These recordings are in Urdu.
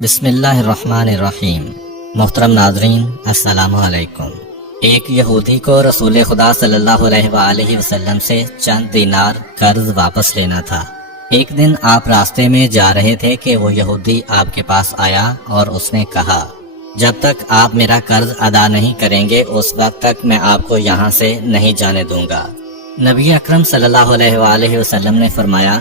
بسم اللہ الرحمن الرحیم۔ محترم ناظرین، السلام علیکم۔ ایک یہودی کو رسول خدا صلی اللہ علیہ وآلہ وسلم سے چند دینار قرض واپس لینا تھا۔ ایک دن آپ راستے میں جا رہے تھے کہ وہ یہودی آپ کے پاس آیا اور اس نے کہا، جب تک آپ میرا قرض ادا نہیں کریں گے اس وقت تک میں آپ کو یہاں سے نہیں جانے دوں گا۔ نبی اکرم صلی اللہ علیہ وآلہ وسلم نے فرمایا،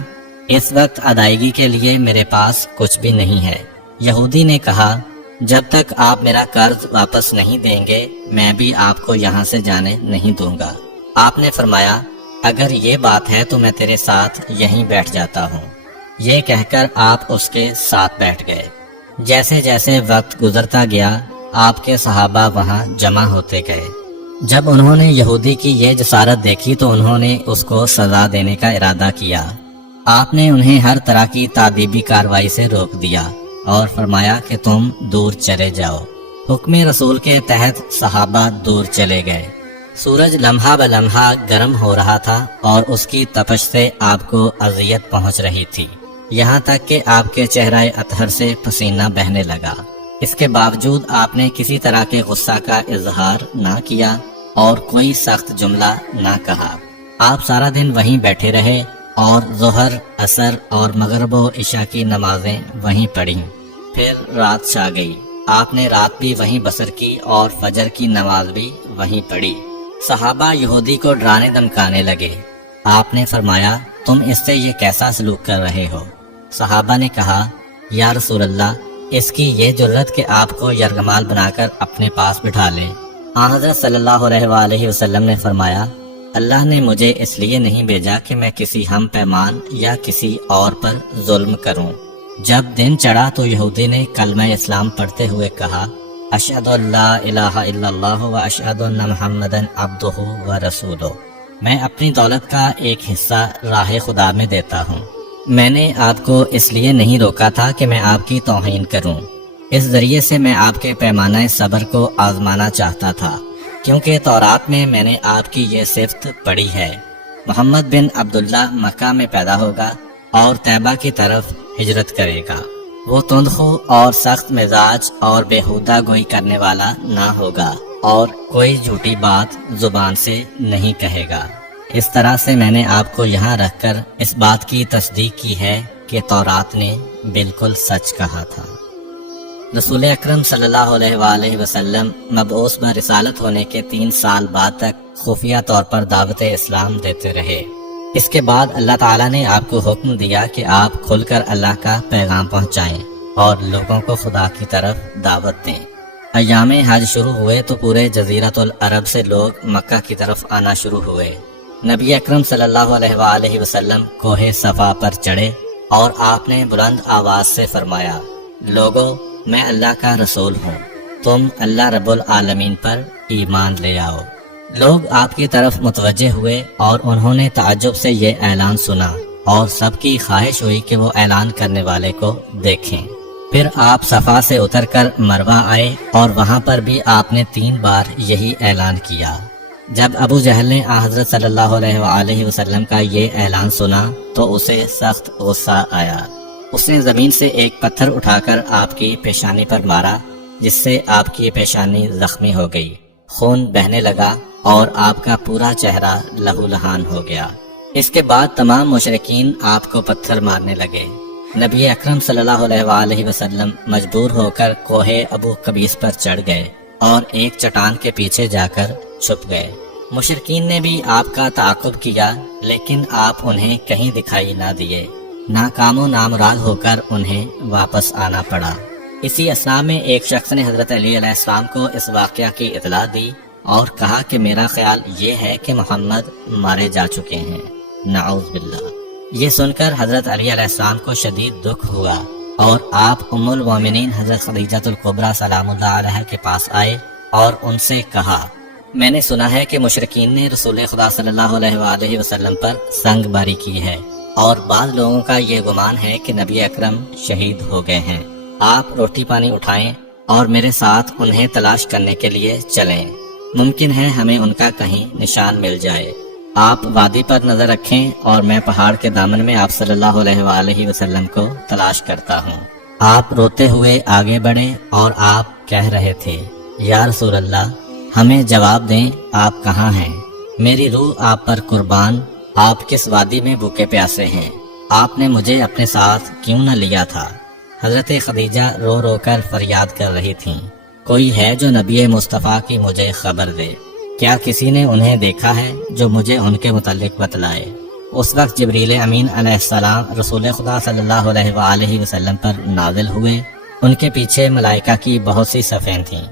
اس وقت ادائیگی کے لیے میرے پاس کچھ بھی نہیں ہے۔ یہودی نے کہا، جب تک آپ میرا قرض واپس نہیں دیں گے میں بھی آپ کو یہاں سے جانے نہیں دوں گا۔ آپ نے فرمایا، اگر یہ بات ہے تو میں تیرے ساتھ یہیں بیٹھ جاتا ہوں۔ یہ کہہ کر آپ اس کے ساتھ بیٹھ گئے۔ جیسے جیسے وقت گزرتا گیا آپ کے صحابہ وہاں جمع ہوتے گئے۔ جب انہوں نے یہودی کی یہ جسارت دیکھی تو انہوں نے اس کو سزا دینے کا ارادہ کیا۔ آپ نے انہیں ہر طرح کی تادیبی کارروائی سے روک دیا اور فرمایا کہ تم دور چلے جاؤ۔ حکم رسول کے تحت صحابہ دور چلے گئے۔ سورج لمحہ بلمحہ گرم ہو رہا تھا اور اس کی تپش سے آپ کو اذیت پہنچ رہی تھی، یہاں تک کہ آپ کے چہرہ اطہر سے پسینہ بہنے لگا۔ اس کے باوجود آپ نے کسی طرح کے غصہ کا اظہار نہ کیا اور کوئی سخت جملہ نہ کہا۔ آپ سارا دن وہیں بیٹھے رہے اور ظہر، عصر اور مغرب و عشاء کی نمازیں وہیں پڑھیں۔ پھر رات چھا گئی۔ آپ نے رات بھی وہیں بسر کی اور فجر کی نماز بھی وہیں پڑھی۔ صحابہ یہودی کو ڈرانے دھمکانے لگے۔ آپ نے فرمایا، تم اس سے یہ کیسا سلوک کر رہے ہو؟ صحابہ نے کہا، یا رسول اللہ، اس کی یہ جرت کہ آپ کو یرغمال بنا کر اپنے پاس بٹھا لیں۔ آن حضرت صلی اللہ علیہ وآلہ وسلم نے فرمایا، اللہ نے مجھے اس لیے نہیں بھیجا کہ میں کسی ہم پیمان یا کسی اور پر ظلم کروں۔ جب دن چڑھا تو یہودی نے کلمہ اسلام پڑھتے ہوئے کہا، اشہد ان لا الہ الا اللہ و اشہد ان محمدًا عبدہ و رسولہ۔ میں اپنی دولت کا ایک حصہ راہ خدا میں دیتا ہوں۔ میں نے آپ کو اس لیے نہیں روکا تھا کہ میں آپ کی توہین کروں۔ اس ذریعے سے میں آپ کے پیمانہ صبر کو آزمانا چاہتا تھا، کیونکہ تورات میں نے آپ کی یہ صفت پڑھی ہے، محمد بن عبداللہ مکہ میں پیدا ہوگا اور طیبہ کی طرف ہجرت کرے گا۔ وہ تندخو اور سخت مزاج اور بیہودہ گوئی کرنے والا نہ ہوگا اور کوئی جھوٹی بات زبان سے نہیں کہے گا۔ اس طرح سے میں نے آپ کو یہاں رکھ کر اس بات کی تصدیق کی ہے کہ تورات نے بالکل سچ کہا تھا۔ رسول اکرم صلی اللہ علیہ وآلہ وسلم مبعوث برسالت ہونے کے 3 سال بعد تک خفیہ طور پر دعوت اسلام دیتے رہے۔ اس کے بعد اللہ تعالیٰ نے آپ کو حکم دیا کہ آپ کھل کر اللہ کا پیغام پہنچائیں اور لوگوں کو خدا کی طرف دعوت دیں۔ ایام حج شروع ہوئے تو پورے جزیرۃ العرب سے لوگ مکہ کی طرف آنا شروع ہوئے۔ نبی اکرم صلی اللہ علیہ وآلہ وسلم کوہ صفا پر چڑھے اور آپ نے بلند آواز سے فرمایا، لوگو، میں اللہ کا رسول ہوں، تم اللہ رب العالمین پر ایمان لے آؤ۔ لوگ آپ کی طرف متوجہ ہوئے اور انہوں نے تعجب سے یہ اعلان سنا اور سب کی خواہش ہوئی کہ وہ اعلان کرنے والے کو دیکھیں۔ پھر آپ صفا سے اتر کر مروہ آئے اور وہاں پر بھی آپ نے 3 بار یہی اعلان کیا۔ جب ابو جہل نے حضرت صلی اللہ علیہ وآلہ وسلم کا یہ اعلان سنا تو اسے سخت غصہ آیا۔ اس نے زمین سے ایک پتھر اٹھا کر آپ کی پیشانی پر مارا، جس سے آپ کی پیشانی زخمی ہو گئی، خون بہنے لگا اور آپ کا پورا چہرہ لہو لہان ہو گیا۔ اس کے بعد تمام مشرکین آپ کو پتھر مارنے لگے۔ نبی اکرم صلی اللہ علیہ وآلہ وسلم مجبور ہو کر کوہ ابو قبیس پر چڑھ گئے اور ایک چٹان کے پیچھے جا کر چھپ گئے۔ مشرکین نے بھی آپ کا تعاقب کیا لیکن آپ انہیں کہیں دکھائی نہ دیے۔ ناکام و نامراد ہو کر انہیں واپس آنا پڑا۔ اسی اثناء میں ایک شخص نے حضرت علی علیہ السلام کو اس واقعہ کی اطلاع دی اور کہا کہ میرا خیال یہ ہے کہ محمد مارے جا چکے ہیں، نعوذ باللہ۔ یہ سن کر حضرت علی علیہ السلام کو شدید دکھ ہوا اور آپ ام المومنین حضرت خدیجہ الکبریٰ سلام اللہ علیہ کے پاس آئے اور ان سے کہا، میں نے سنا ہے کہ مشرکین نے رسول خدا صلی اللہ علیہ وآلہ وسلم پر سنگ باری کی ہے اور بعض لوگوں کا یہ گمان ہے کہ نبی اکرم شہید ہو گئے ہیں۔ آپ روٹی پانی اٹھائیں اور میرے ساتھ انہیں تلاش کرنے کے لیے چلیں، ممکن ہے ہمیں ان کا کہیں نشان مل جائے۔ آپ وادی پر نظر رکھیں اور میں پہاڑ کے دامن میں آپ صلی اللہ علیہ وآلہ وسلم کو تلاش کرتا ہوں۔ آپ روتے ہوئے آگے بڑھے اور آپ کہہ رہے تھے، یا رسول اللہ، ہمیں جواب دیں، آپ کہاں ہیں؟ میری روح آپ پر قربان، آپ کس وادی میں بھوکے پیاسے ہیں؟ آپ نے مجھے اپنے ساتھ کیوں نہ لیا تھا؟ حضرت خدیجہ رو رو کر فریاد کر رہی تھیں، کوئی ہے جو نبی مصطفیٰ کی مجھے خبر دے؟ کیا کسی نے انہیں دیکھا ہے جو مجھے ان کے متعلق بتلائے؟ اس وقت جبریل امین علیہ السلام رسول خدا صلی اللہ علیہ وآلہ وسلم پر نازل ہوئے۔ ان کے پیچھے ملائکہ کی بہت سی صفیں تھیں۔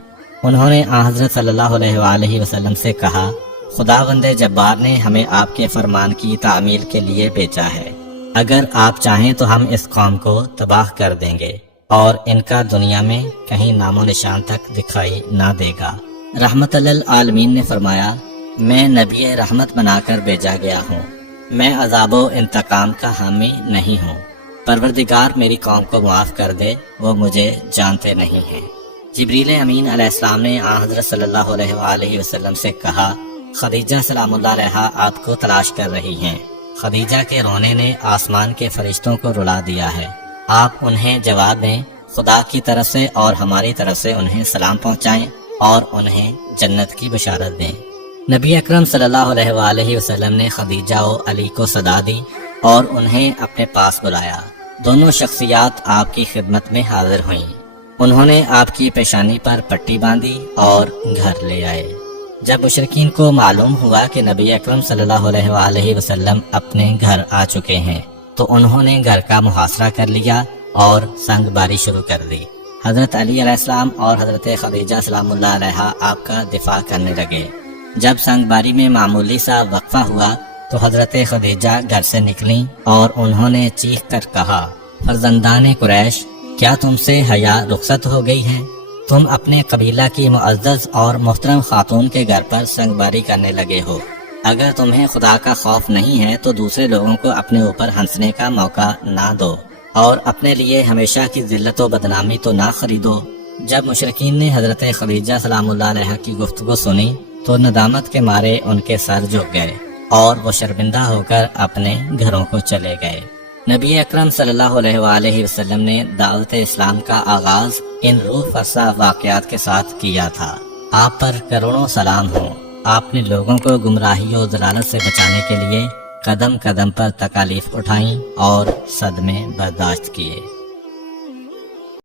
انہوں نے حضرت صلی اللہ علیہ وآلہ وسلم سے کہا، خداوند جبار نے ہمیں آپ کے فرمان کی تعمیل کے لیے بھیجا ہے۔ اگر آپ چاہیں تو ہم اس قوم کو تباہ کر دیں گے اور ان کا دنیا میں کہیں نام و نشان تک دکھائی نہ دے گا۔ رحمت للعالمین نے فرمایا، میں نبی رحمت بنا کر بھیجا گیا ہوں، میں عذاب و انتقام کا حامی نہیں ہوں۔ پروردگار میری قوم کو معاف کر دے، وہ مجھے جانتے نہیں ہیں۔ جبریل امین علیہ السلام نے حضرت صلی اللہ علیہ وآلہ وسلم سے کہا، خدیجہ سلام اللہ علیہا آپ کو تلاش کر رہی ہیں۔ خدیجہ کے رونے نے آسمان کے فرشتوں کو رلا دیا ہے۔ آپ انہیں جواب دیں، خدا کی طرف سے اور ہماری طرف سے انہیں سلام پہنچائیں اور انہیں جنت کی بشارت دیں۔ نبی اکرم صلی اللہ علیہ وآلہ وسلم نے خدیجہ و علی کو صدا دی اور انہیں اپنے پاس بلایا۔ دونوں شخصیات آپ کی خدمت میں حاضر ہوئیں۔ انہوں نے آپ کی پیشانی پر پٹی باندھی اور گھر لے آئے۔ جب مشرکین کو معلوم ہوا کہ نبی اکرم صلی اللہ علیہ وآلہ وسلم اپنے گھر آ چکے ہیں تو انہوں نے گھر کا محاصرہ کر لیا اور سنگ باری شروع کر دی۔ حضرت علی علیہ السلام اور حضرت خدیجہ سلام اللہ علیہا آپ کا دفاع کرنے لگے۔ جب سنگ باری میں معمولی سا وقفہ ہوا تو حضرت خدیجہ گھر سے نکلیں اور انہوں نے چیخ کر کہا، فرزندان قریش، کیا تم سے حیا رخصت ہو گئی ہے؟ تم اپنے قبیلہ کی معزز اور محترم خاتون کے گھر پر سنگ باری کرنے لگے ہو۔ اگر تمہیں خدا کا خوف نہیں ہے تو دوسرے لوگوں کو اپنے اوپر ہنسنے کا موقع نہ دو اور اپنے لیے ہمیشہ کی ذلت و بدنامی تو نہ خریدو۔ جب مشرکین نے حضرت خدیجہ سلام اللہ علیہ کی گفتگو سنی تو ندامت کے مارے ان کے سر جھک گئے اور وہ شرمندہ ہو کر اپنے گھروں کو چلے گئے۔ نبی اکرم صلی اللہ علیہ وآلہ وسلم نے دعوت اسلام کا آغاز ان روح فرسا واقعات کے ساتھ کیا تھا۔ آپ پر کروڑوں سلام ہوں۔ آپ نے لوگوں کو گمراہی و ضلالت سے بچانے کے لیے قدم قدم پر تکالیف اٹھائیں اور صدمے برداشت کیے۔